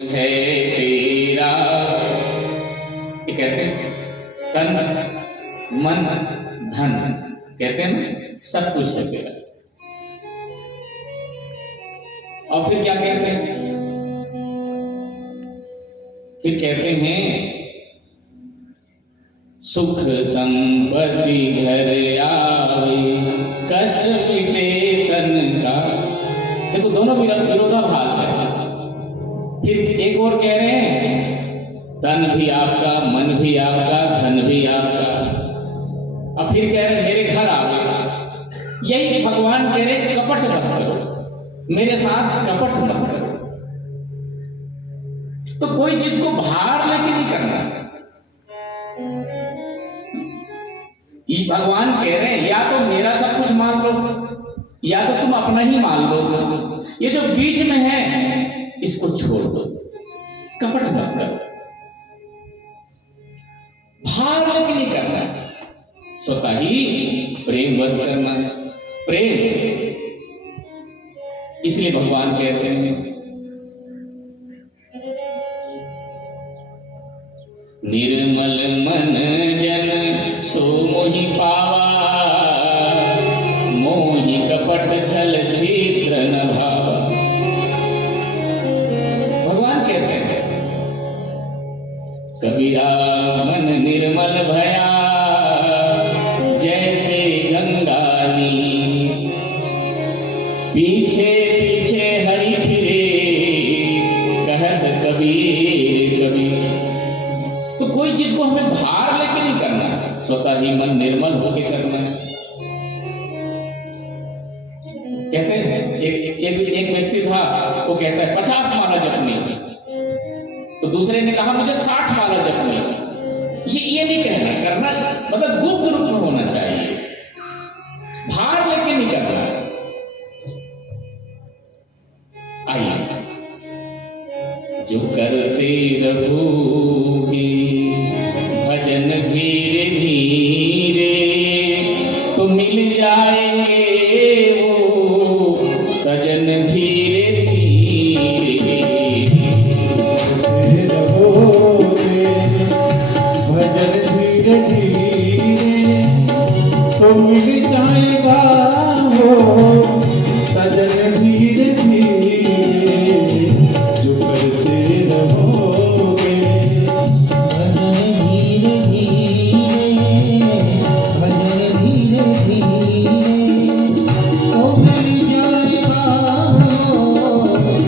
है तेरा, ये कहते हैं तन मन धन, कहते हैं ना सब कुछ है तेरा। और फिर क्या कहते हैं? फिर कहते हैं सुख संपत्ति घर आवे, कष्ट मिटे तन का। देखो दोनों विरोधाभास है। फिर एक और कह रहे हैं तन भी आपका, मन भी आपका, धन भी आपका। अब फिर कह रहे हैं मेरे घर आवे। यही भगवान कह रहे कपट मत करो, मेरे साथ कपट मत करो। तो कोई चीज को भार लेके नहीं करना। ये भगवान कह रहे हैं या तो मेरा सब कुछ मान लो या तो तुम अपना ही मान लो। ये जो बीच में है इसको छोड़ दो, कपट मत करो, भार लेके नहीं करना, स्वतः ही प्रेम बस करना है। प्रेम इसलिए भगवान कहते हैं निर्मल मन जन सो मोहि पावा, मोहि कपट छल छिद्र न भावा। भगवान कहते हैं कबीरा मन निर्मल भया, जैसे गंगा नीर, पीछे पीछे हरि फिरे, कहत कबीर कबीर। तो कोई चीज को हमें भार लेके नहीं करना, स्वतः ही मन निर्मल होके करना है। कहते हैं एक व्यक्ति था, वो कहता है 50 माला जपनी है, तो दूसरे ने कहा मुझे 60 माला जपनी है। ये नहीं कहना, करना मतलब गुप्त रूप में होना चाहिए, भार लेके नहीं करना। आइए जो करते रहोगे भजन धीरे धीरे, तो मिल जाएंगे वो सजन धीरे धीरे। रहोगे भजन धीरे धीरे, तो मिल जाएगा वो सजन धीरे धीरे। जो करते रहोगे भजन धीरे धीरे, भजन धीरे धीरे, तो मिल जाएगा वो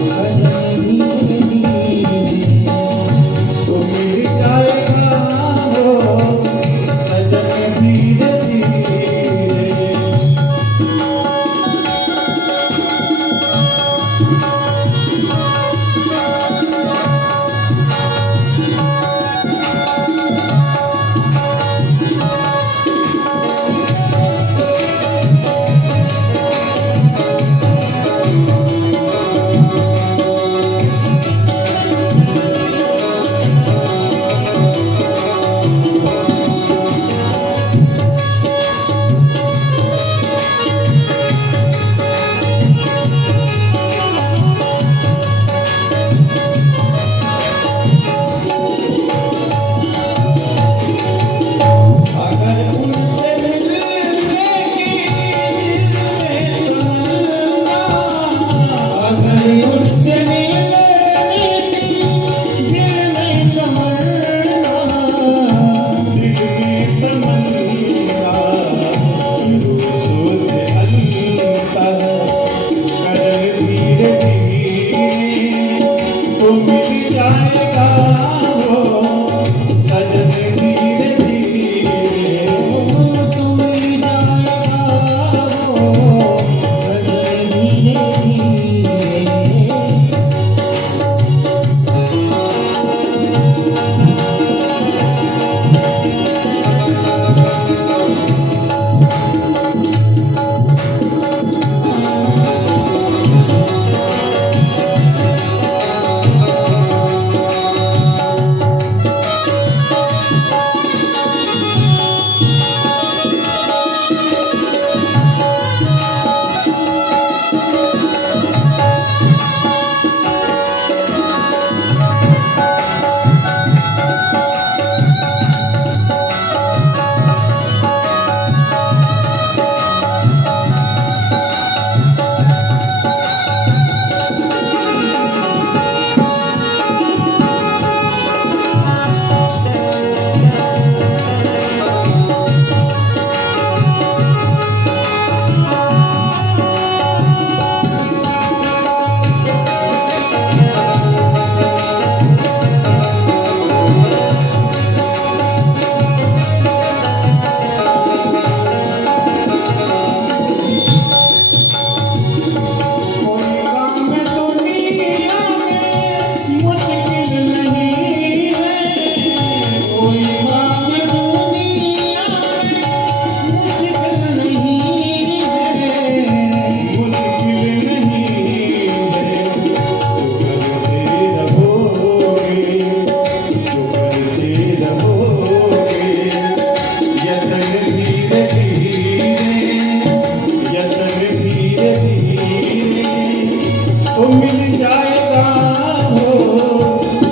सजन धीरे धीरे। तो मिल जाएगा वो सजन धीरे धीरे।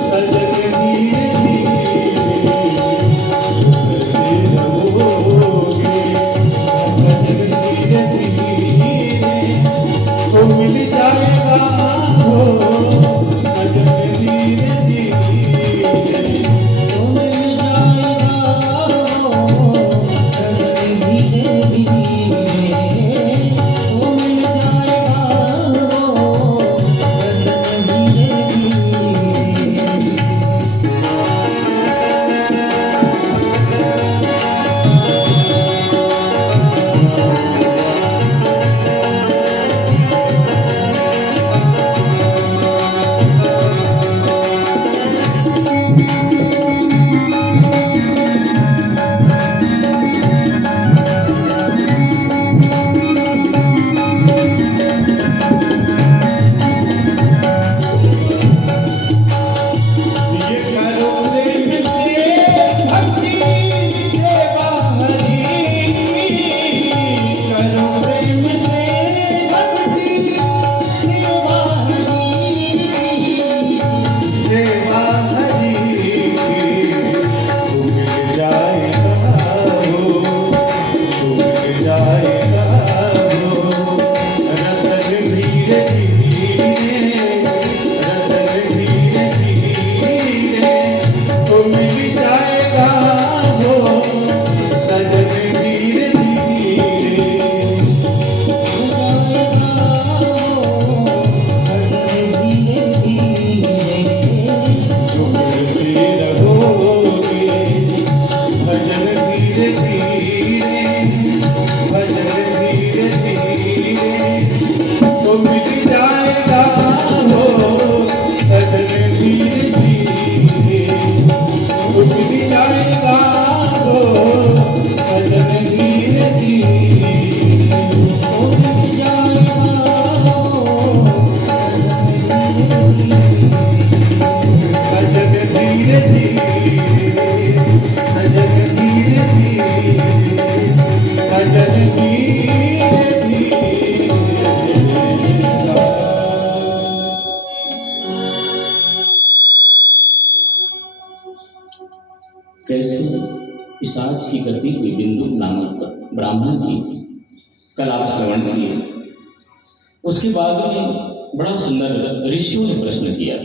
सजन धीरे धीरे से रहोगे, सजन धीरे धीरे तो मिल जाएगा हो, सजन धीरे धीरे तो मिल जाएगा हो, सजन धीरे धीरे तो मिल जाएगा हो, सजन धीरे कैसे पिशाच की गति हुई बिंदु नामक ब्राह्मण की कल आप श्रवण किए। उसके बाद में बड़ा सुंदर ऋषियों ने प्रश्न किया।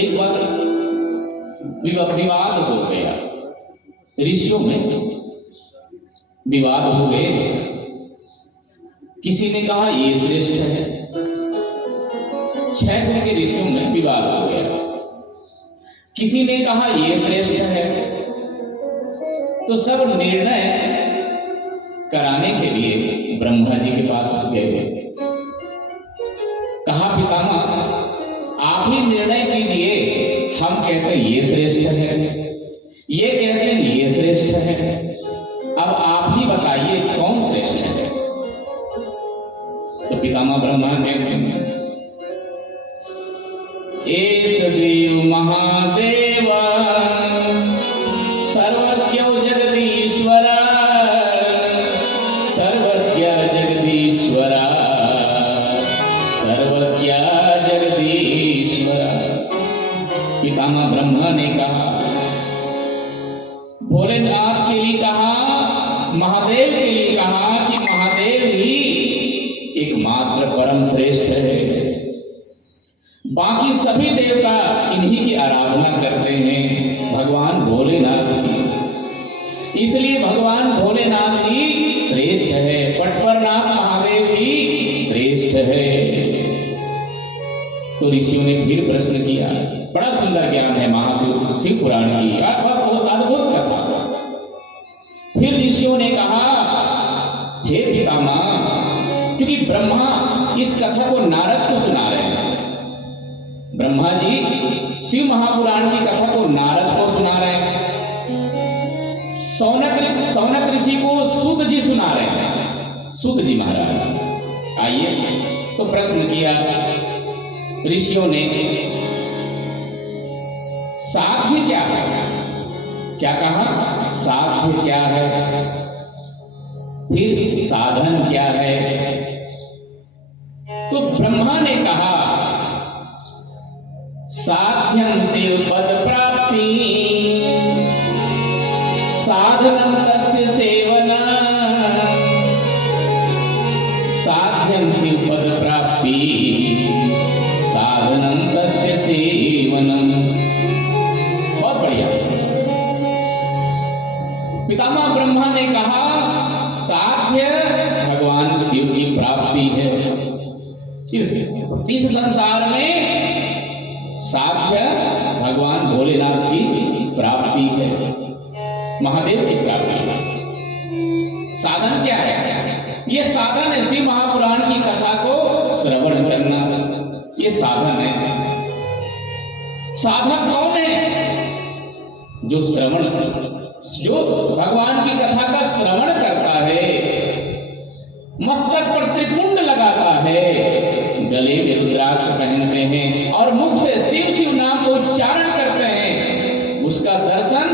एक बार विवाद हो गया, ऋषियों में विवाद हो गए। किसी ने कहा ये श्रेष्ठ है, 6 कुल के ऋषियों में विवाद हो गया। किसी ने कहा ये श्रेष्ठ है। तो सब निर्णय कराने के लिए ब्रह्मा जी के पास गए। कहा पितामह आप ही निर्णय कीजिए, हम कहते हैं ये श्रेष्ठ है, ये कहते हैं ये श्रेष्ठ है, अब आप ही बताइए कौन श्रेष्ठ है। तो पितामह ब्रह्मा कहते हैं एस देव महादेव सर्वज्ञ जगदीश्वर, सर्वज्ञ जगदीश्वर, सर्वज्ञ जगदीश्वर। पितामह ब्रह्मा ने कहा, भोलेनाथ के लिए कहा, महादेव के लिए कहा कि महादेव ही एकमात्र परम श्रेष्ठ है। बाकी सभी देवता इन्हीं की आराधना करते हैं, भगवान भोलेनाथ की। इसलिए भगवान भोलेनाथ ही श्रेष्ठ है, पटपरनाथ महादेव ही श्रेष्ठ है। तो ऋषियों ने फिर प्रश्न किया। बड़ा सुंदर ज्ञान है महाशिव शिव पुराण की, अद्भुत कथा। फिर ऋषियों ने कहा हे पितामह, क्योंकि ब्रह्मा इस कथा को नारद को सुना रहे हैं। ब्रह्मा जी शिव महापुराण की कथा को नारद को सुना रहे हैं, सौनक ऋषि को सूत जी सुना रहे हैं, सूत जी महाराज। आइए तो प्रश्न किया ऋषियों ने, साध्य क्या है? क्या कहा? साध्य क्या है? फिर साधन क्या है? तो ब्रह्मा ने कहा साध्यं शिव पद प्राप्ति साधनं तस्य सेवना साध्यं शिव पद प्राप्ति साधनं तस्य सेवनम। बहुत बढ़िया। पितामह ब्रह्मा ने कहा साध्य भगवान शिव की प्राप्ति है। इस संसार में साध्य भगवान भोलेनाथ की प्राप्ति है, महादेव की प्राप्ति है। साधन क्या है? ये साधन है शिव महापुराण की कथा को श्रवण करना, ये साधन है। साधक कौन है? जो श्रवण, जो भगवान की कथा का श्रवण करता है, मस्तक पर त्रिपुंड लगाता है, गले में रुद्राक्ष पहनते हैं और मुख से शिव शिव नाम को उच्चारण करते हैं, उसका दर्शन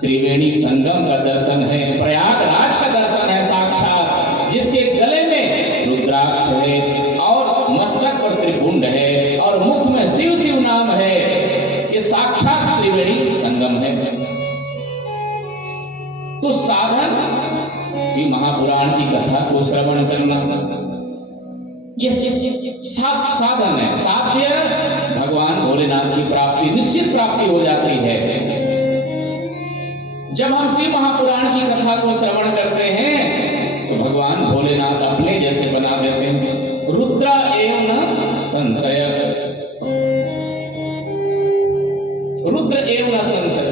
त्रिवेणी संगम का दर्शन है, प्रयागराज का दर्शन है साक्षात। जिसके गले में रुद्राक्ष है और मस्तक पर त्रिपुंड है और मुख में शिव शिव नाम है, ये साक्षात त्रिवेणी संगम है। तो साधन शिव महापुराण की कथा को श्रवण करना, ये साधन है। साध्य भगवान भोलेनाथ की प्राप्ति, निश्चित प्राप्ति हो जाती है। जब हम शिव महापुराण की कथा को श्रवण करते हैं तो भगवान भोलेनाथ अपने जैसे बना देते हैं। रुद्र एवं न संशय, रुद्र एवं न संशय,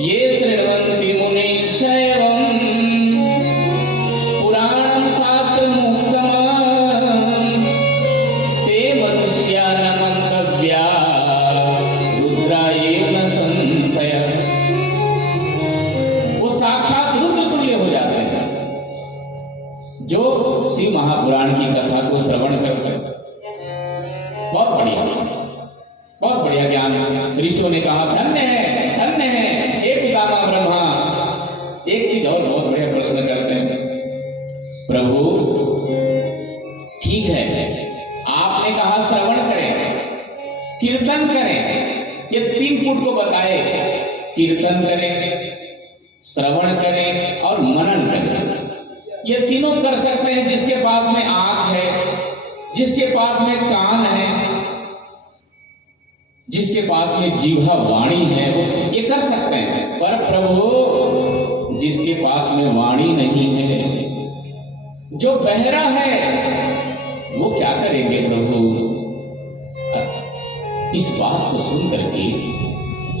ये शृण्वन्ति मुनिः शैवम् पुराणं शास्त्रमुक्तम् ते मनुष्या न मन्तव्या रुद्रा एव न संशय। वो साक्षात रुद्र तुल्य हो जाते हैं जो शिव महापुराण की कथा को श्रवण करते हैं। बहुत बढ़िया, बहुत बढ़िया ज्ञान। ऋषियों ने कहा धन्य है, धन्य है हे पितामह ब्रह्मा। एक चीज और बहुत बढ़िया प्रश्न करते हैं, प्रभु ठीक है आपने कहा श्रवण करें, कीर्तन करें, ये 3 फुट को बताए, कीर्तन करें, श्रवण करें और मनन करें। ये तीनों कर सकते हैं जिसके पास में आंख है, जिसके पास में कान है, जिसके पास में जीवा वाणी है, वो ये कर सकते हैं। पर प्रभु जिसके पास में वाणी नहीं है, जो बहरा है, वो क्या करेंगे प्रभु? इस बात को सुन करके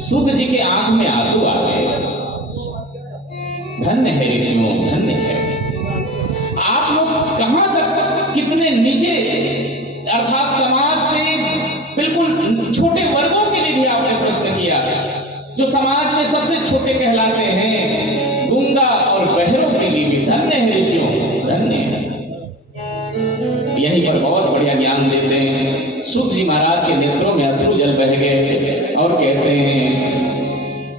सूत जी के आंख में आंसू आ गए। धन्य है ऋषियों, धन्य है। आप लोग कहां तक, कितने नीचे, अर्थात समाज से बिल्कुल छोटे वर्गों के लिए भी आपने प्रश्न किया, जो समाज में सबसे छोटे कहलाते हैं, गूंगा और बहरों के लिए भी धन्य है ऋषियों, धन्य है। यहीं पर बहुत बढ़िया ज्ञान देते हैं। सूत जी महाराज के नेत्रों में अश्रु जल बह गए और कहते हैं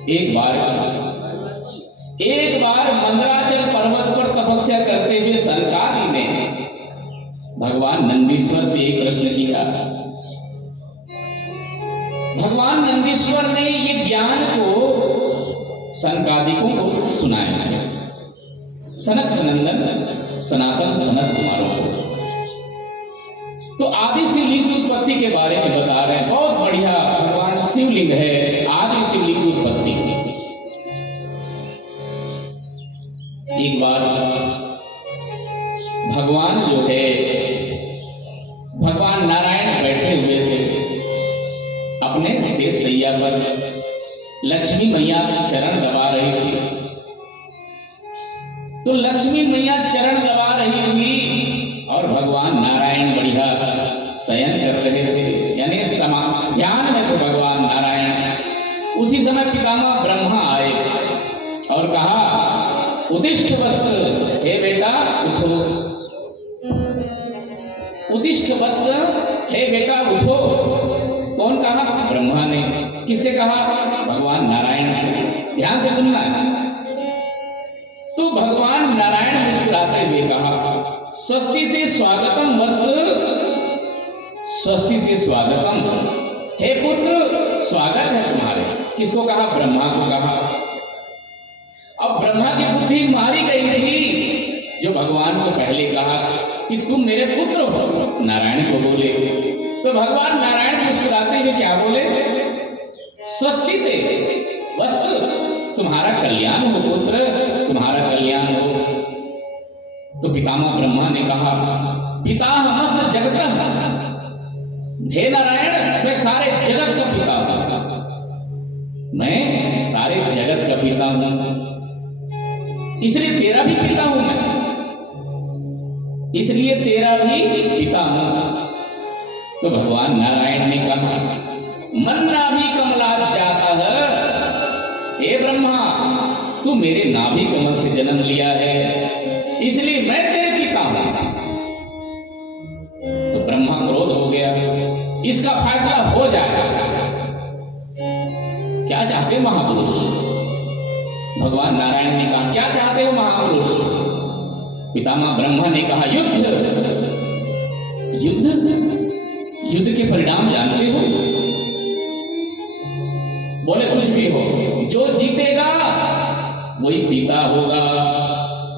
एक बार मंदराचल पर्वत पर तपस्या करते हुए सनकादि ने भगवान नंदीश्वर से एक प्रश्न किया। भगवान नंदीश्वर ने ये ज्ञान को सनकादिकों को सुनाया है, सनक सनंदन सनातन सनत कुमारों को। तो आदि शिवलिंग की उत्पत्ति के बारे में बता रहे हैं। बहुत बढ़िया, भगवान शिवलिंग है, आदि शिवलिंग की उत्पत्ति। एक बार भगवान जो है, भगवान नारायण बैठे हुए थे अपने शेष सैया पर, लक्ष्मी मैया चरण दबा रही थी। तो लक्ष्मी मैया चरण दबा रही थी और भगवान नारायण बढ़िया शयन कर रहे थे, यानी ध्यान में थे भगवान नारायण। उसी समय पितामह ब्रह्मा आए और कहा उत्तिष्ठ वत्स, हे बेटा उठो, उत्तिष्ठ वत्स, हे बेटा उठो। कौन कहा? ब्रह्मा ने। किससे कहा? भगवान नारायण से। ध्यान से सुनना है। तो भगवान नारायण मुस्कुराते हुए कहा स्वस्ति ते स्वागतम वत्स, स्वस्ति के स्वागतम, हे पुत्र स्वागत है तुम्हारे। किसको कहा? ब्रह्मा को कहा। अब ब्रह्मा की बुद्धि मारी गई थी जो भगवान को पहले कहा कि तुम मेरे पुत्र हो, नारायण को बोले। तो भगवान नारायण मुस्कुराते हुए क्या बोले? स्वस्ति ते, बस तुम्हारा कल्याण हो पुत्र, तुम्हारा कल्याण हो। तो पितामह ब्रह्मा ने कहा, पितामहस्य जगतः, हे नारायण मैं सारे जगत का पिता हूं, मैं सारे जगत का पिता हूं, इसलिए तेरा भी पिता हूं मैं, इसलिए तेरा भी पिता हूं। तो भगवान नारायण ने कहा, मन नाभि कमलात जाता है, हे ब्रह्मा तू मेरे नाभि कमल से जन्म लिया है, इसलिए मैं तेरे पिता हूं। तो ब्रह्मा क्रोध हो गया, इसका फैसला हो जाएगा। क्या चाहते महापुरुष? भगवान नारायण ने कहा, क्या चाहते हो महापुरुष? पितामह ब्रह्मा ने कहा, युद्ध। युद्ध? युद्ध के परिणाम जानते हो? बोले कुछ भी हो, जो जीतेगा वही पिता होगा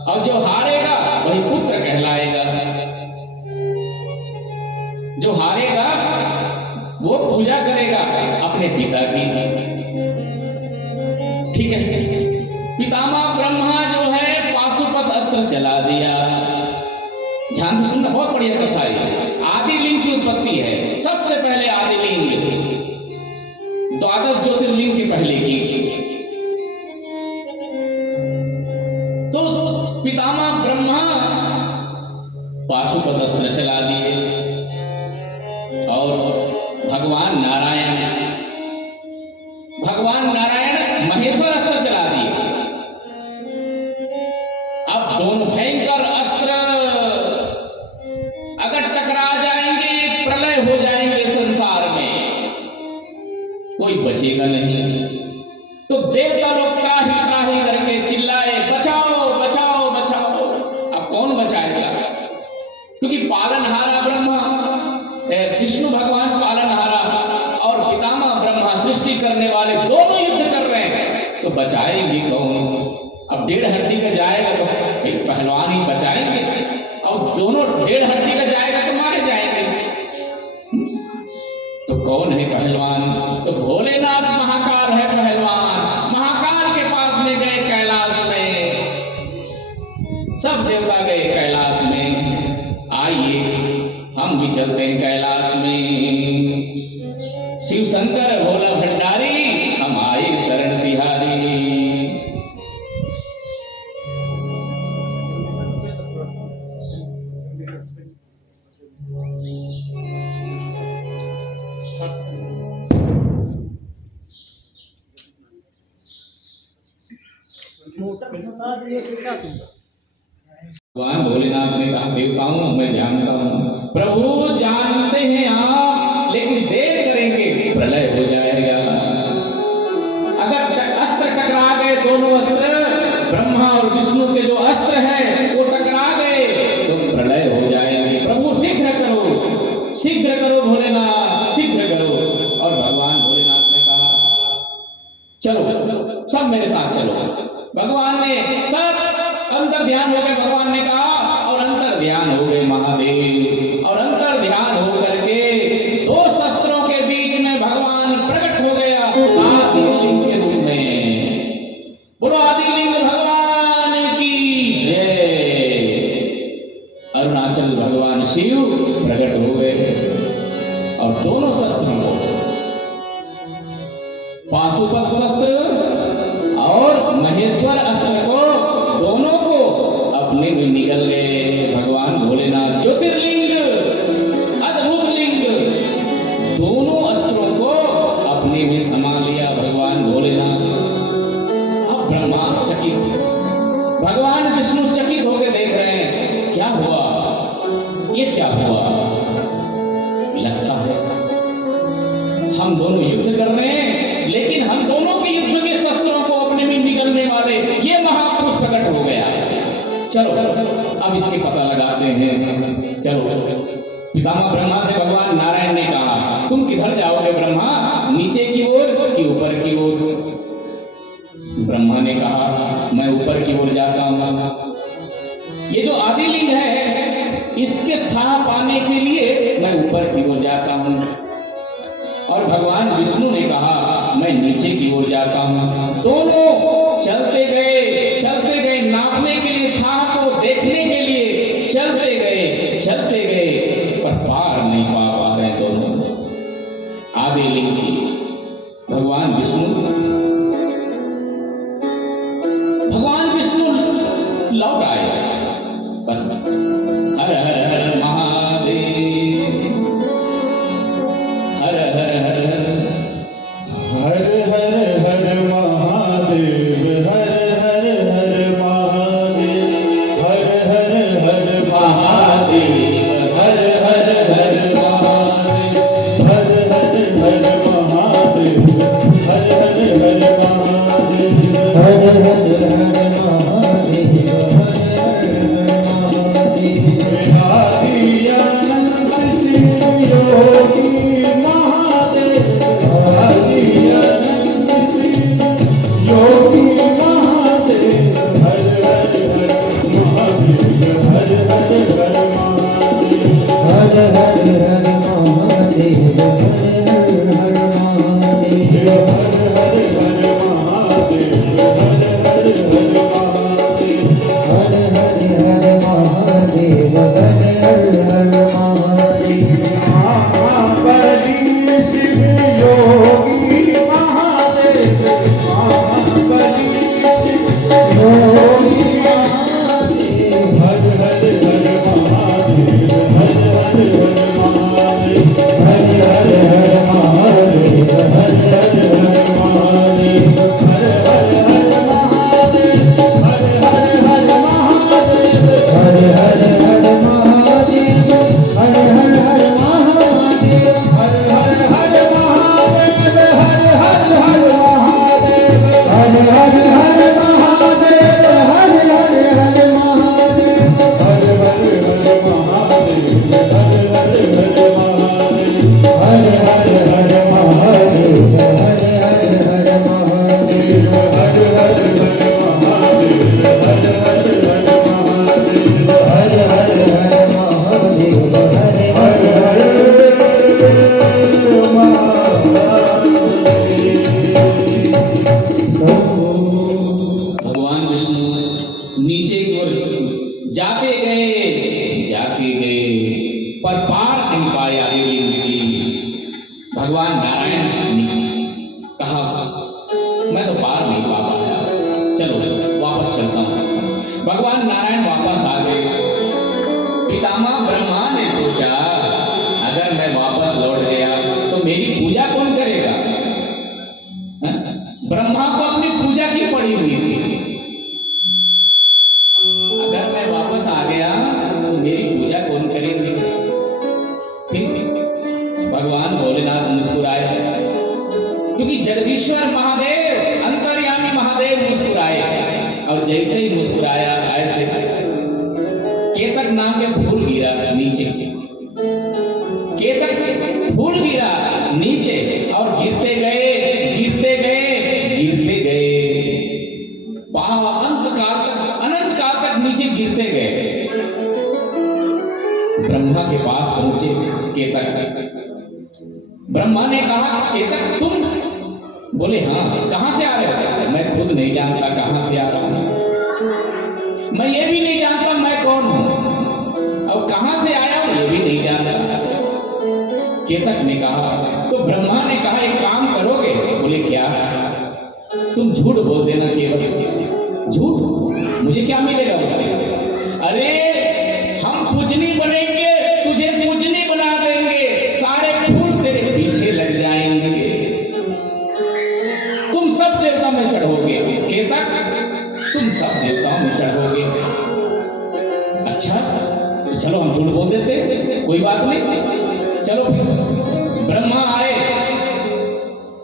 और जो हारेगा वही पुत्र कहलाएगा। जो हारेगा वो पूजा करेगा अपने पिता की। ठीक है। पितामह ब्रह्मा जो है पाशुपत अस्त्र चला दिया। ध्यान से सुनना, बहुत बढ़िया कथा है। आदिलिंग की उत्पत्ति है। सबसे पहले आदिलिंग 12 ज्योतिर्लिंग के पहले की। तो पितामह ब्रह्मा पाशुपत अस्त्र चला दिए और भगवान नारायण महेश्वर अस्त्र चला दिए। अब दोनों भयंकर अस्त्र अगर टकरा जाएंगे, प्रलय हो जाएंगे संसार में, कोई बचेगा नहीं। तो देवता लोग त्राही करके चिल्लाए, बचाओ बचाओ बचाओ। अब कौन बचाएगा? क्योंकि पालनहारा ब्रह्मा, विष्णु भगवान पालनहारा और पितामह ब्रह्मा सृष्टि करने वाले दोनों युद्ध कर रहे हैं, तो बचाएंगे कौन? अब 1.5 हड्डी का जाएगा तो एक पहलवान ही बचाएंगे, और दोनों 1.5 हड्डी का जाएगा तो मारे जाएंगे। तो कौन है पहलवान? तो भोलेनाथ महाकाल है पहलवान। महाकाल के पास में गए कैलाश में, सब देवता गए कैलाश में। आइए हम भी चलते हैं कैलाश में। शिव शंकर भोला भंडारी हम आए शरण तिहारी। भगवान भोलेनाथ ने कहा, देवताओं मैं जानता हूं, प्रभु जानते हैं आप, लेकिन देर करेंगे प्रलय हो जाएगा। अगर अस्त्र टकरा गए, दोनों अस्त्र ब्रह्मा और विष्णु के जो अस्त्र हैं वो टकरा गए तो प्रलय हो जाएंगे। प्रभु शीघ्र करो भोलेनाथ, शीघ्र करो। और भगवान भोलेनाथ ने कहा, चलो सब मेरे साथ चलो। भगवान ने सब अंतर ध्यान हो गए, भगवान ने कहा, और अंतर ध्यान हो गए महादेव। और अंतर ध्यान हो करके 2 शस्त्रों के बीच में भगवान प्रकट हो गया आदिलिंग के रूप में। बोलो आदिलिंग भगवान की जय। अरुणाचल भगवान शिव प्रकट हो गए और दोनों शस्त्रों को, पाशुपत शस्त्र और महेश्वर अस्त्र को, दोनों को अपने में निगल गए। भगवान भोलेनाथ ज्योतिर्लिंग, अद्भुत लिंग, दोनों अस्त्रों को अपने में समा लिया भगवान भोलेनाथ। अब ब्रह्मा चकित, भगवान विष्णु चकित होकर देख रहे हैं, क्या हुआ, ये क्या हुआ? लगता है हम दोनों युद्ध कर रहे हैं, लेकिन हम दोनों के युद्ध के शस्त्रों को अपने में निगलने वाले ये महापुरुष प्रकट हो गया। चलो अब इसके पता लगाते हैं। चलो पितामह ब्रह्मा से भगवान नारायण ने कहा, तुम किधर जाओगे ब्रह्मा, नीचे की ओर कि ऊपर की ओर? ब्रह्मा ने कहा, मैं ऊपर की ओर जाता हूं। ये जो आदिलिंग है, इसके था पाने के लिए मैं ऊपर की ओर जाता हूं। और भगवान विष्णु ने कहा, मैं नीचे की ओर जाता हूं। दोनों चलते गए, नापने के लिए, था को देखने के लिए चलते गए, पर पार नहीं पा रहे दोनों। आदिलिंग भगवान विष्णु लौट आए। हर हर हर महादेव, हर हर हर हर हर हर महादेव, हर हर हर महादेव, हर हर हर महादेव, हर हर हर महादेव, हर हर हर महादेव, हर हर हर महादेव, हर हर हर महादेव। आदि अनंत शिव योगी महादेव, आदि अनंत शिव योगी महादेव, हर हर हर महादेव, हर हर हर महादेव, हर हर हर महादेव, हर हर हर महादेव, हर हर हर महादेव, हर हर हर महादेव, हर हर हर महादेव, हर हर हर महादेव। महाबली शिव योगी महादेव, महाबली शिव योगी महादेव, हर हर हर महादेव, हर हर हर महादेव, हर हर हर महादेव, हर हर हर महादेव, हर हर हर महादेव, हर हर हर महादेव, हर हर हर महादेव, हर हर हर महादेव, हर हर हर महादेव, हर हर हर महादेव, हर हर हर महादेव, हर हर हर महादेव, हर हर हर महादेव, हर हर हर महादेव, हर हर हर महादेव, हर हर हर महादेव, हर हर हर महादेव, हर हर हर महादेव, हर हर हर महादेव, हर हर भगवान विष्णु नीचे की ओर जाते गए, पर पार नहीं पाए आदिलिंग की। भगवान नारायण ने कहा, मैं तो पार नहीं पा पाया, चलो वापस चलता हूं। भगवान नारायण वापस आ गए। पितामह ब्रह्मा ने सोचा, अगर मैं वापस लौट गया तो मेरी पूजा कौन करेगा? ब्रह्मा को अपनी पूजा की पड़ी हुई थी। अगर मैं वापस आ गया तो मेरी पूजा कौन करेंगे? फिर भगवान भोलेनाथ मुस्कुराए, क्योंकि जगदीश्वर महादेव, अंतर्यामी महादेव मुस्कुराए। और जैसे ही मुस्कुराया, ऐसे केतक नाम के फूल गिरा नीचे, केतक फूल गिरा नीचे, और गिरते गए, अनंत काल तक नीचे गिरते गए। ब्रह्मा के पास पहुंचे केतक। ब्रह्मा ने कहा, केतक तुम? बोले हाँ। कहां से आ रहे हो? मैं खुद नहीं जानता कहां से आ रहा हूं, मैं ये भी नहीं जानता मैं कौन हूं, और कहां से आया हूं ये भी नहीं जानता। केतक ने कहा, तो ब्रह्मा ने कहा, एक काम करोगे? बोले क्या? तुम झूठ बोल देना, केवल झूठ, मुझे क्या मिलेगा उससे? अरे हम पूजनी बनेंगे, तुझे पूजनी बना देंगे, सारे फूल तेरे पीछे लग जाएंगे, तुम सब देवता में चढ़ोगे। केतक, तुम सब देवताओं में चढ़ोगे। अच्छा, तो चलो हम झूठ बोल देते, कोई बात नहीं, चलो। फिर ब्रह्मा आए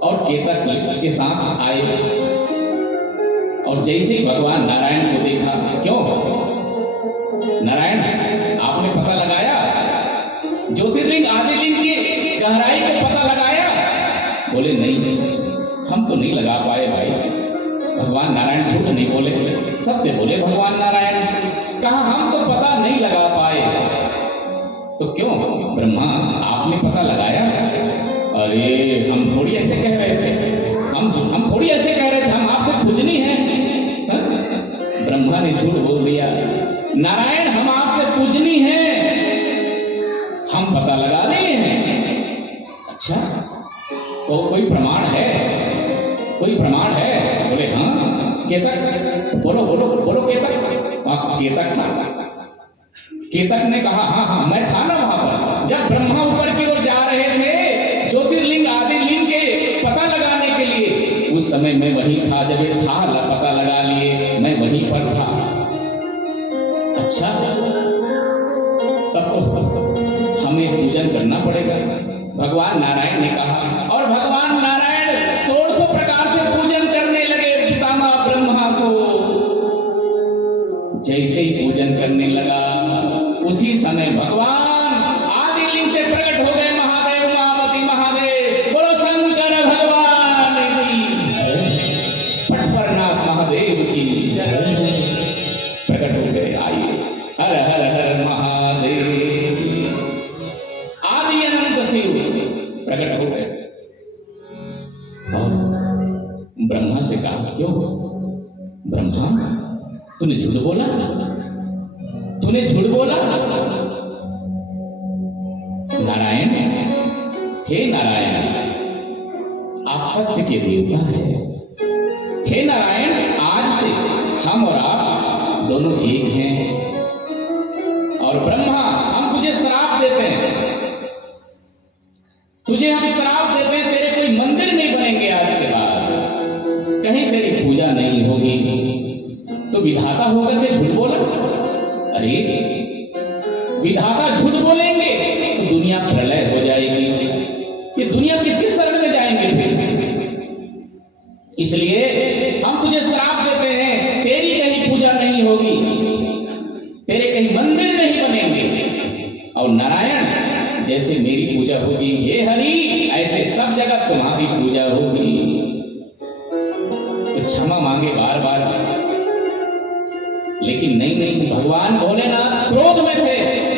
और केतक के साथ आए, और जैसे ही भगवान नारायण को देखा, क्यों नारायण आपने पता लगाया ज्योतिर्लिंग आदिलिंग की गहराई को पता लगाया? बोले नहीं, हम तो नहीं लगा पाए भाई। भगवान नारायण झूठ नहीं बोले, सत्य बोले भगवान नारायण। कहा हम तो पता नहीं लगा पाए। तो क्यों ब्रह्मा, आपने पता लगाया? अरे हम थोड़ी ऐसे कह रहे थे, हम थोड़ी ऐसे कह रहे थे, हम आपसे पूजनी है। ब्रह्मा ने झूठ बोल दिया, नारायण हम आपसे पूजनी है, हम पता लगा रहे हैं। अच्छा, तो कोई प्रमाण है? कोई प्रमाण है? बोले हाँ। केतक, बोलो बोलो बोलो केतक। केतक था। केतक ने कहा हाँ, मैं था ना वहां पर, जब ब्रह्मा ऊपर की ओर जा रहे थे ज्योतिर्लिंग आदिलिंग के पता लगाने के लिए, उस समय मैं वहीं था। जब ये था पता लगा लिए, मैं वहीं पर था। अच्छा, तब तो हमें पूजन करना पड़ेगा, भगवान नारायण ने कहा। और भगवान नारायण 1600 प्रकार से पूजन करने लगे पितामह ब्रह्मा को। जैसे ही पूजन करने लगा, उसी समय भगवान आदिलिंग से प्रकट हो गए महादेव, महापति महादेव। बोलो शंकर भगवान की, पटपरनाथ महादेव की प्रकट हो गए। आइए, हर हर हर महादेव। आदि अनंत शिव प्रकट हो गए। और ब्रह्मा से कहा क्यों ब्रह्मा, तूने झूठ बोला? तूने झूठ बोला? नारायण, हे नारायण, आप सत्य के देवता हैं। हे नारायण, आज से हम और आप दोनों एक हैं। और ब्रह्मा, हम तुझे श्राप देते हैं, तुझे हम श्राप देते हैं, तेरे कोई मंदिर नहीं बनेंगे आज के बाद, कहीं तेरी पूजा नहीं होगी। तो विधाता होकर के झूठ बोला? अरे विधाता झूठ बोलेंगे तो दुनिया प्रलय हो जाएगी, ये दुनिया किसके शरण में जाएंगे फिर? इसलिए हम तुझे श्राप देते हैं, तेरी कहीं पूजा नहीं होगी, तेरे कहीं मंदिर नहीं बनेंगे। और नारायण, जैसे मेरी पूजा होगी हे हरि, ऐसे सब जगह तुम्हारी पूजा होगी। तो क्षमा मांगे बार बार, लेकिन नहीं, भगवान भोलेनाथ क्रोध में थे।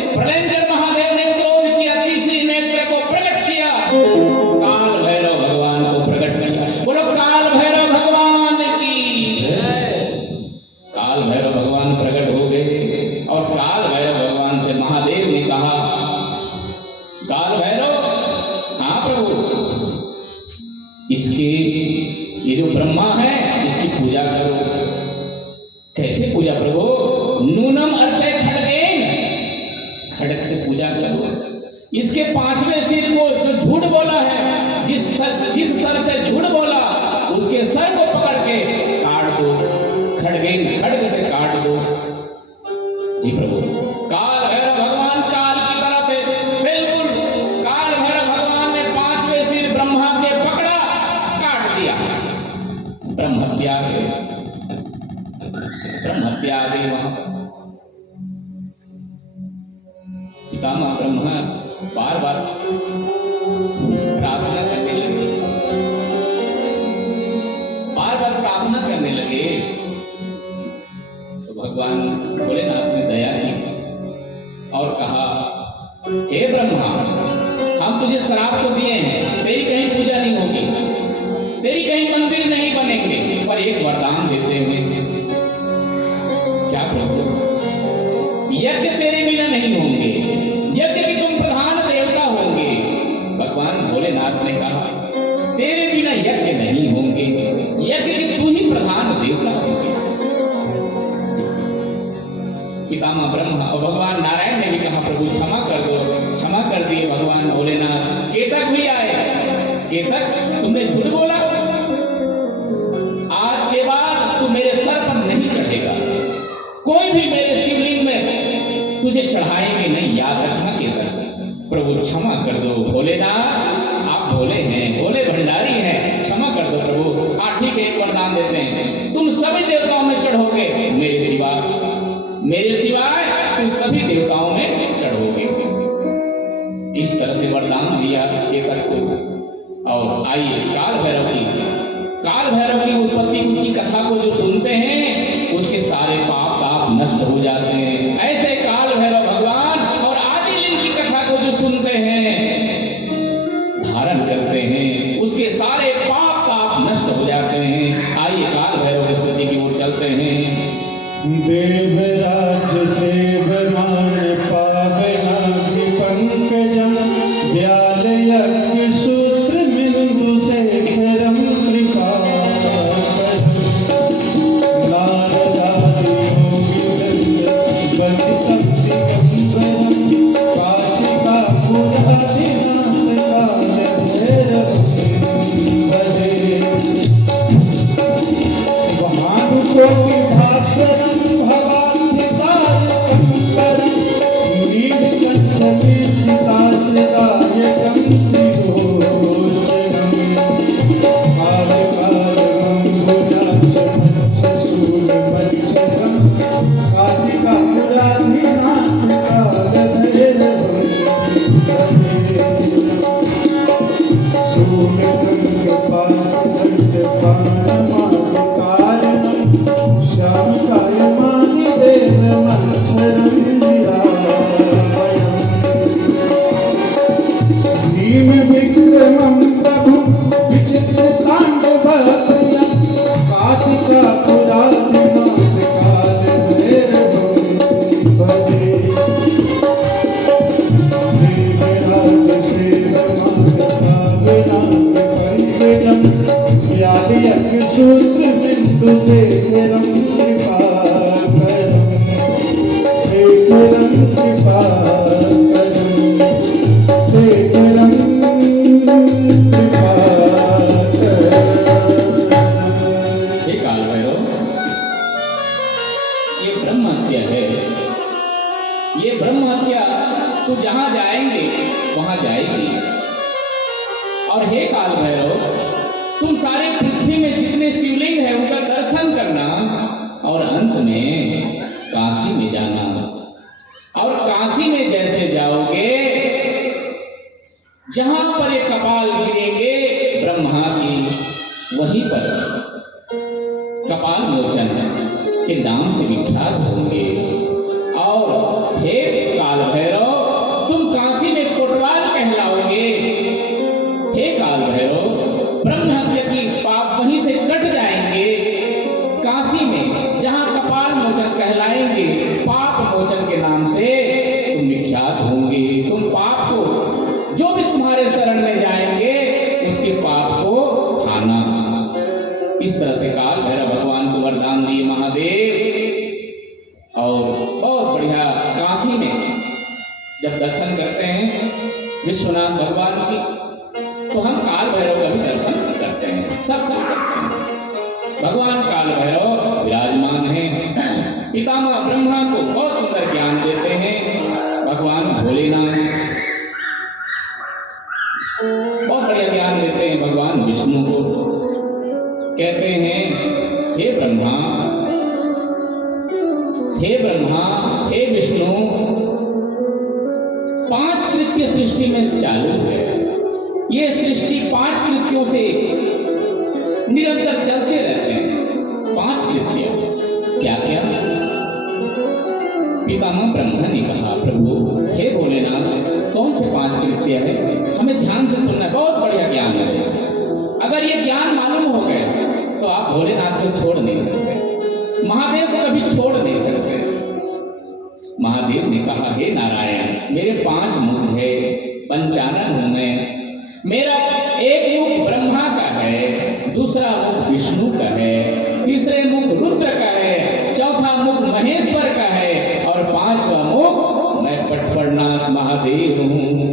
प्रलयंकर महादेव ने क्रोध किया, तीसरी नेत्र को प्रकट किया, काल भैरव भगवान को प्रकट किया। बोलो काल भैरव भगवान की जय। काल भैरव भगवान प्रकट हो गए और काल भैरव भगवान से महादेव ने कहा, काल भैरव, हाँ प्रभु, इसके ये जो ब्रह्मा है इसकी पूजा करो। कैसे पूजा प्रभु? नूनम अर्चय खड़गेन, खड़ग से पूजा करो। इसके 5वें सिर को जो झूठ बोला है, जिस सर से झूठ बोला, उसके सर को पकड़ के काट दो, खड़गेन, खड़ग से काट दो। जी प्रभु। काल भैरव भगवान काल की तरह थे, बिल्कुल। काल भैरव भगवान ने 5वें सिर ब्रह्मा के पकड़ा, काट दिया। ब्रह्म हत्या आ गई। वहां पितामह ब्रह्मा बार बार प्रार्थना करने लगे, बार बार प्रार्थना करने लगे। तो भगवान भोलेनाथ ने दया की और कहा, हे ब्रह्मा, हम तुझे श्राप तो दिए हैं, तेरी कहीं पूजा नहीं होगी, तेरी कहीं मंदिर नहीं बनेंगे, पर एक वरदान देते हैं। क्या प्रभु? यज्ञ तेरे बिना नहीं होंगे, यज्ञ के तुम प्रधान देवता होंगे। भगवान भोलेनाथ ने कहा, तेरे बिना यज्ञ नहीं होंगे, यज्ञ के तू ही प्रधान देवता होंगे। पितामह ब्रह्मा और भगवान नारायण ने भी कहा, प्रभु क्षमा कर दो। क्षमा कर दिए भगवान भोलेनाथ। केतक भी आए। केतक, तुमने झूठ बोला, आज के बाद तू मेरे सर पर नहीं चढ़ेगा, कोई भी मेरे शिवलिंग में तुझे चढ़ाएंगे नहीं, याद रखना केतक। प्रभु क्षमा कर दो भोलेनाथ, आप भोले हैं, भोले भंडारी हैं, क्षमा कर दो प्रभु। हाँ ठीक है, एक वरदान देते हैं, तुम सभी देवताओं में चढ़ोगे, मेरे सिवाय तुम सभी देवताओं में चढ़ोगे। आइए काल भैरव की उत्पत्ति की कथा को जो सुनते हैं उसके सारे पाप ताप नष्ट हो जाते हैं। ऐसे काल भैरव भगवान और आदि लिंग की कथा को जो सुनते हैं, धारण करते हैं, उसके सारे पाप ताप नष्ट हो जाते हैं। आइए काल भैरव की स्तुति की ओर चलते हैं। देवराज सेवमान पावनाभि पंकजम व्याल यज्ञ सूत्र बिंदु शेखरम कृपाकरम नारदादि योगी वृंद बलि शक्ति गंभीरम काशिका पुराधिनाथ काल भैरव भजे भानुकोटि भास्वरम सूत्र बिंदु शेखरम ये ब्रह्म हत्या है। ये ब्रह्म हत्या तू जहां जाएंगे वहां जाएगी। और हे काल भैरव, तुम सारे पृथ्वी में जितने शिवलिंग है उनका दर्शन करना और अंत में काशी में जाना। और काशी में जैसे जाओगे, जहां पर ये कपाल गिरेंगे ब्रह्मा की, वहीं पर कपाल मोचन के नाम से विख्यात होंगे। और हे काल भैरव, तुम काशी में कोटवाल कहलाओगे। हे काल भैरव, ब्रह्म हत्या की पाप वहीं से कट जाएंगे। काशी में जहां कपाल मोचन कहलाएंगे, पाप मोचन के नाम से तुम विख्यात होंगे। तुम पाप को, जो भी तुम्हारे शरण में जाएंगे उसके पाप को खाना। इस तरह से काल भैरव भगवान को वरदान दिए महादेव। और बहुत बढ़िया, काशी में जब दर्शन करते हैं विश्वनाथ भगवान की, तो हम काल भैरव का भी दर्शन करते हैं, सब करते हैं। भगवान काल भैरव विराजमान हैं। पितामह ब्रह्मा को बहुत सुंदर ज्ञान देते हैं। भगवान भोलेनाथ बहुत बढ़िया ज्ञान देते हैं। भगवान विष्णु को कहते हैं, हे ब्रह्मा, हे विष्णु, 5 कृत्य सृष्टि में चालू है। ये सृष्टि 5 कृत्यों से निरंतर चलते रहते हैं। 5 कृत्य क्या क्या? पितामह ब्रह्मा ने कहा, प्रभु हे भोलेनाथ, कौन से 5 कृत्य है? हमें ध्यान से सुनना है, बहुत बढ़िया ज्ञान है। अगर ये ज्ञान मालूम हो गए तो आप भोलेनाथ को छोड़ नहीं सकते, महादेव को कभी छोड़ नहीं सकते। महादेव ने कहा, हे नारायण, मेरे 5 मुख है, पंचानन हूं मैं। मेरा एक मुख ब्रह्मा का है, दूसरा मुख विष्णु का है, तीसरे मुख रुद्र का है, चौथा मुख महेश्वर का है, और 5वां मुख मैं पटपड़नाथ महादेव हूं।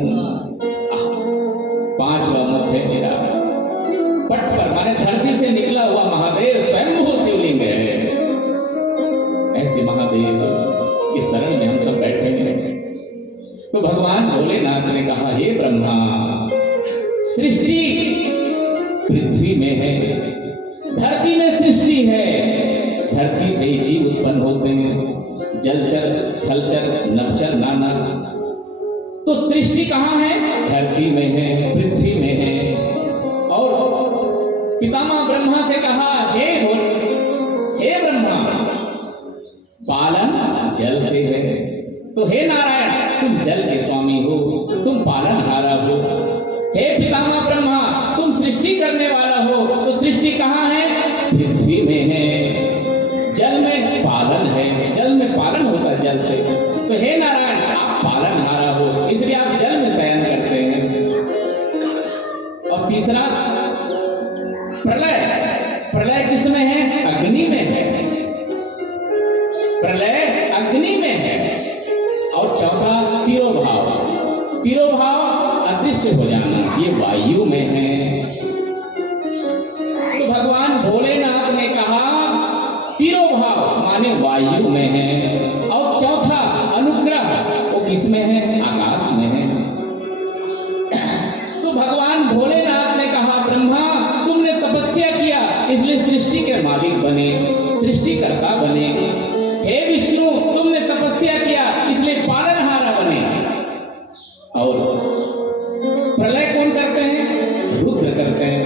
5वां मुख है मेरा पटपर, माने धरती से निकला हुआ महादेव स्वयंभू शिवलिंग है। ऐसे महादेव की शरण में हम सब बैठे हुए हैं। तो भगवान भोलेनाथ ने कहा, हे ब्रह्मा, सृष्टि पृथ्वी में है, धरती में सृष्टि है। धरती पे जीव उत्पन्न होते हैं, जलचर, थलचर, नभचर, नाना। तो सृष्टि कहाँ है? धरती में है, पृथ्वी में है। और पितामह ब्रह्मा से कहा, हे ब्रह्मा, पालन जल से है, तो हे नारायण तुम जल के स्वामी हो, तुम पालनहारा हो। हे पितामह ब्रह्मा, तुम सृष्टि करने वाला हो, तो सृष्टि कहाँ है? पृथ्वी में है। जल में पालन है, जल में पालन होता है जल से। तो हे नारायण, आप पालनहारा हो, इसलिए आप जल में शयन करते हैं। और तीसरा प्रलय। प्रलय किसमें है? अग्नि में है। प्रलय अग्नि में है। और चौथा तिरोभाव। तिरोभाव अदृश्य हो जाना, ये वायु में है। तो भगवान भोलेनाथ ने कहा तिरोभाव माने वायु में है। और चौथा अनुग्रह, वो किसमें है? आकाश में है। तो भगवान भोलेनाथ ने कहा, ब्रह्मा तुमने तपस्या किया इसलिए सृष्टि के मालिक बने, सृष्टिकर्ता बने। हे विष्णु तुमने तपस्या किया इसलिए पालनहारा बने। और प्रलय कौन करते हैं? रुद्र करते हैं।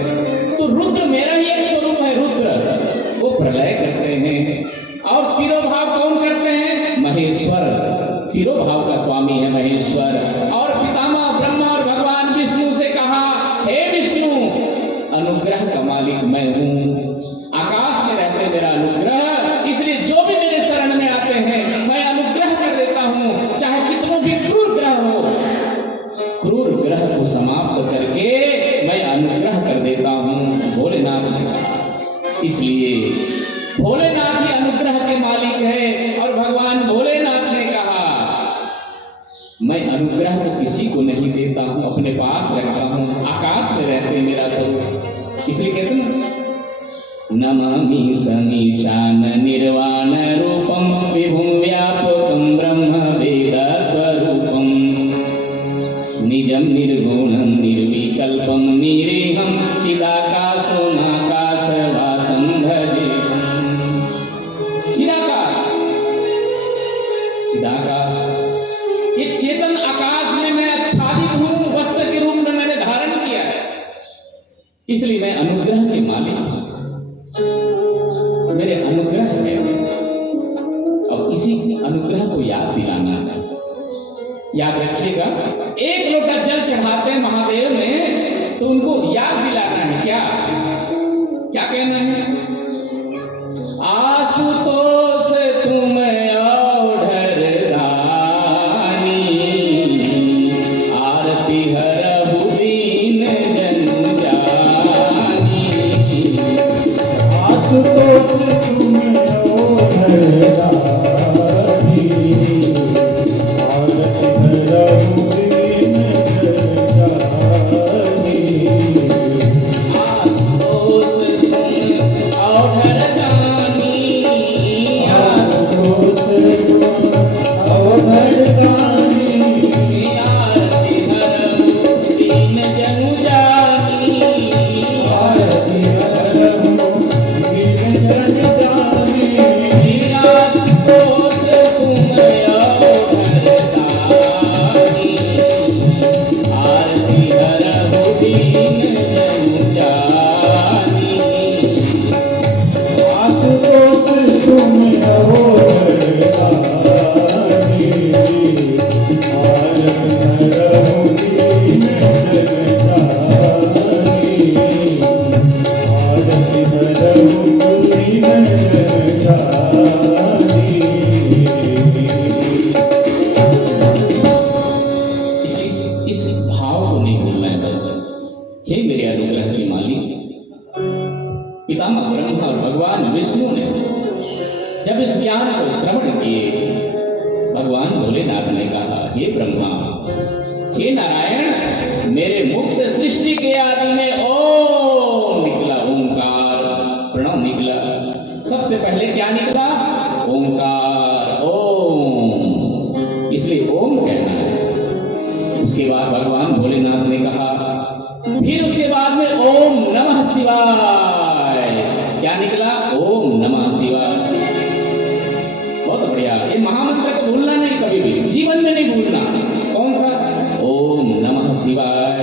तो रुद्र मेरा ही एक स्वरूप है, रुद्र, वो प्रलय करते हैं। और तिरोभाव कौन करते हैं? महेश्वर, तिरोभाव का स्वामी है महेश्वर। और पितामह ब्रह्मा और भगवान विष्णु से कहा, हे विष्णु अनुग्रह का मालिक मैं हूँ, आकाश में रहते मेरा अनुग्रह, इसलिए जो भी मेरे शरण में आते हैं मैं अनुग्रह कर देता हूँ, चाहे कितनों भी क्रूर ग्रह हो। क्रूर ग्रह को समाप्त करके मैं अनुग्रह कर देता हूँ भोलेनाथ। इसलिए भोलेनाथ ही अनुग्रह के मालिक है। और भगवान भोलेनाथ ने कहा, मैं अनुग्रह को किसी को नहीं देता हूँ, अपने पास रखता हूँ, आकाश में रहते मेरा स्वरूप। इसलिए कहते हैं नमामि समीशान निर्वाण रूपम विभुम व्यापकम ब्रह्म वेद स्वरूपम निजम निर्गुणम निर्विकल्पम निरीहम चिदाकाशोमाकाश वासं भजेहम्। चिदाकाश, ये चेतन आकाश में मैं आच्छादित हूँ, वस्त्र के रूप में मैंने धारण किया है, इसलिए मैं अनुग्रह के मालिक हूँ। मेरे अनुग्रह है और इसी अनुग्रह को याद दिलाना है। याद रखिएगा, एक लोटा जल चढ़ाते हैं महादेव में तो उनको याद दिलाना है। क्या क्या कहना है? आशुतोष तुम औढ़र दानी, आरती हरहु दीन जन जानी। आशुतोष तुम औढ़र दानी, आरती हरहु दीन जन जानी। आशुतोष तुम औढ़र दानी, आशुतोष तुम औढ़र दानी, आरती हरहु दीन जन जानी। आरती हरहु दीन जन जानी। आशुतोष तुम औढ़र दानी, आरती हरहु दीन जन जानी। आशुतोष तुम औढ़र दानी, आरती हरहु दीन जन जानी। आरती हरहु दीन जन जानी। इस भाव को नहीं भूलना है बस। हे मेरे अनुग्रह के मालिक, पितामह ब्रह्मा और भगवान विष्णु ने जब इस ज्ञान को श्रवण किए, भगवान भोलेनाथ ने कहा, हे ब्रह्मा, हे नारायण, मेरे मुख से सृष्टि के आदि में ओम निकला, ओंकार प्रणव निकला। सबसे पहले क्या निकला? ओंकार, ओम, इसलिए ओम कहना है। उसके बाद भगवान भोलेनाथ ने कहा, फिर उसके बाद में ओम नमः शिवाय। क्या निकला? ओम नमः शिवाय। बहुत बढ़िया, ये महामंत्र को भूलना नहीं, कभी भी जीवन में नहीं भूलना। कौन सा? ओम नमः शिवाय।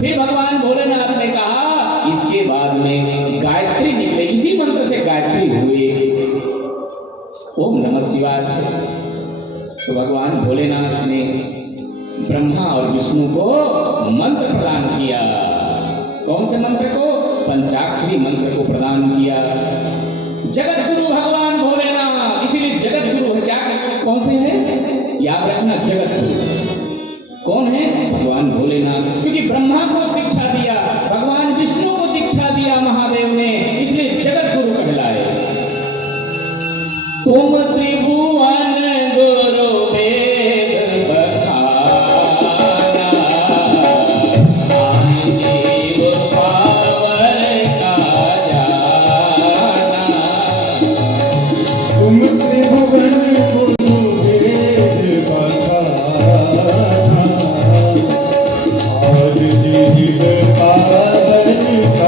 फिर भगवान भोलेनाथ ने कहा, इसके बाद में काल से। तो भगवान भोलेनाथ ने ब्रह्मा और विष्णु को मंत्र प्रदान किया। कौन से मंत्र को? पंचाक्षरी मंत्र को प्रदान किया। जगत गुरु भगवान भोलेनाथ, इसीलिए जगत गुरु क्या कौन से हैं? याद रखना, जगत गुरु कौन है? भगवान भोलेनाथ। क्योंकि ब्रह्मा को दीक्षा दिया, भगवान विष्णु को दीक्षा दिया महादेव ने, इसलिए जगत गुरु कहलाए। तुम त्रिभुवन गुरु वेद बखाना, आन जीव पावर का जाना। तुम त्रिभुवन गुरु वेद बखाना, आन जीव पावर का जाना।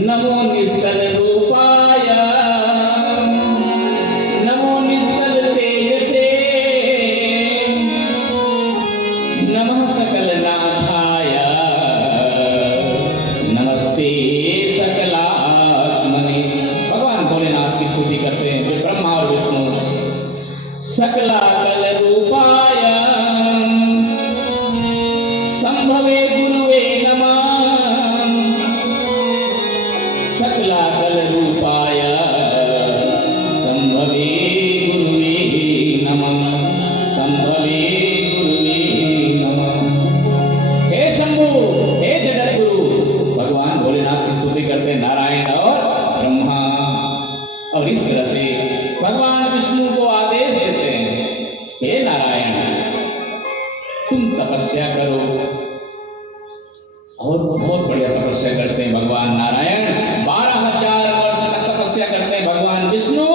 नमो निष्कल रूपाय, नमो निष्कल तेजसे, नमः सकल नाथाय, नमस्ते सकलात्मने। भगवान भोलेनाथ की स्तुति करते हैं जो ब्रह्मा और विष्णु। सकलाकल रूपाय संभवे गुरुवे नमः, सकलाकल रूपाय संभवे गुरुवे नमः, संभवे गुरुवे नमः। हे शंभु, हे जगत गुरु, भगवान भोलेनाथ की स्तुति करते नारायण और ब्रह्मा। और इस तरह से भगवान विष्णु को आदेश देते हैं, हे नारायण तुम तपस्या करो। और बहुत बढ़िया तपस्या करते हैं भगवान नारायण। 12,000 वर्ष तक तपस्या करते हैं भगवान विष्णु।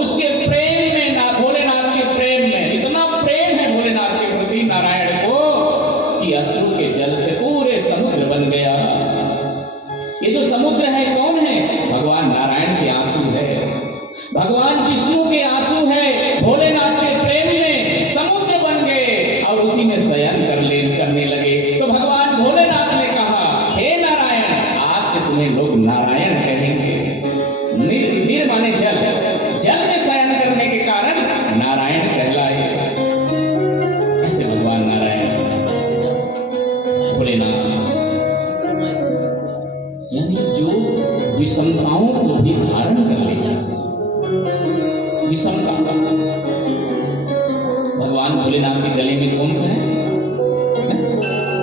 उसके प्रेम में ना, भोलेनाथ के प्रेम में इतना प्रेम है भोलेनाथ के प्रति नारायण को कि अश्रु के जल से पूरे समुद्र बन गया। ये जो समुद्र है कौन है? भगवान नारायण के आंसू है, भगवान विष्णु के आंसू है। भोलेनाथ के प्रेम में समुद्र बन गए और उसी में शयन करने लगे। तो भगवान भोलेनाथ ने कहा, हे नारायण आज से तुम्हें लोग नारायण कहेंगे। नीर माने जल, जल में शयन करने के कारण नारायण कहलाए। ऐसे भगवान नारायण भोलेनाथ यानी जो विषमताओं को भी धारण कर लेगा। विषमता भगवान भोलेनाथ के गले में कौन सा है?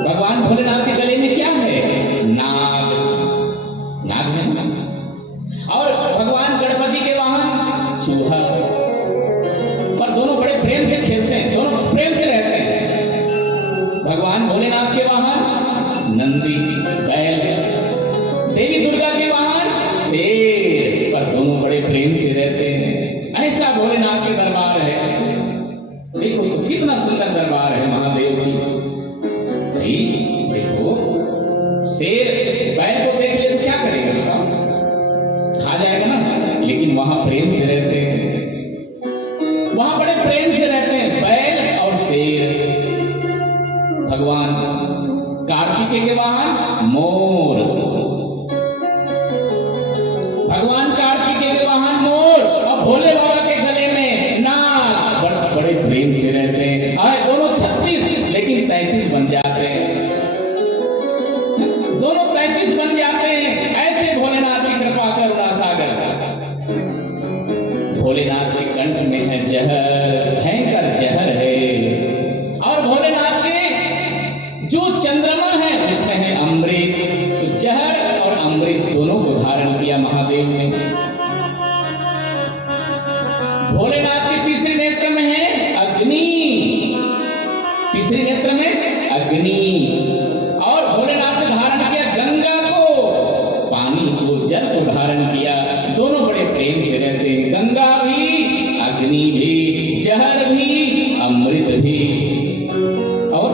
भगवान भोलेनाथ के गले में क्या है? नाग, नाग है। और भगवान गणपति के वाहन चूहा। पर दोनों बड़े प्रेम से खेलते हैं, दोनों प्रेम से रहते हैं। भगवान भोलेनाथ के वाहन नंदी बैल, देवी दुर्गा के वाहन शेर, पर दोनों बड़े प्रेम से रहते हैं। ऐसा भोलेनाथ के दरबार है। देखो तो कितना सुंदर दरबार है महादेव की। भाई देखो, शेर बैल को देख ले तो क्या करेगा बताओ? खा जाएगा ना। लेकिन वहां प्रेम से रहते हैं, वहां बड़े प्रेम से रहते हैं बैल और शेर। भगवान कार्तिकेय के वाहन मोर, भगवान कार्तिकेय के वाहन मोर और भोले बाबा के गले में नाग। बड़े प्रेम से रहते हैं। दोनों 36 लेकिन 33 बन जाते हैं, दोनों 33 बन जाते हैं। ऐसे भोलेनाथ की कृपा करुणा सागर। भोलेनाथ के कंठ में है जहर, भयंकर जहर है। और भोलेनाथ के जो चंद्रमा है उसमें है अमृत। तो जहर और अमृत दोनों को धारण किया महादेव ने। भोलेनाथ के तीसरे नेत्र में है अग्नि, तीसरे नेत्र में अग्नि। और भोलेनाथ ने धारण किया गंगा को, पानी को, जल को धारण किया। दोनों बड़े प्रेम से रहते हैं। गंगा भी, अग्नि भी, जहर भी, अमृत भी। और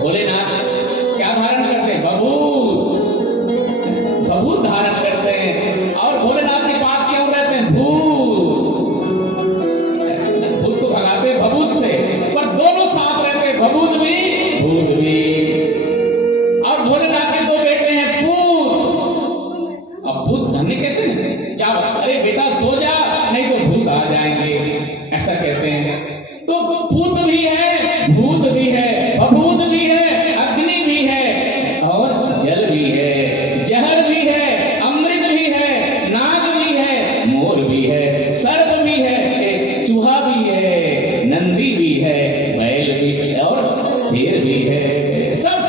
भोलेनाथ क्या धारण करते हैं? बबूत, बबूत धारण करते हैं। शेर भी है, सब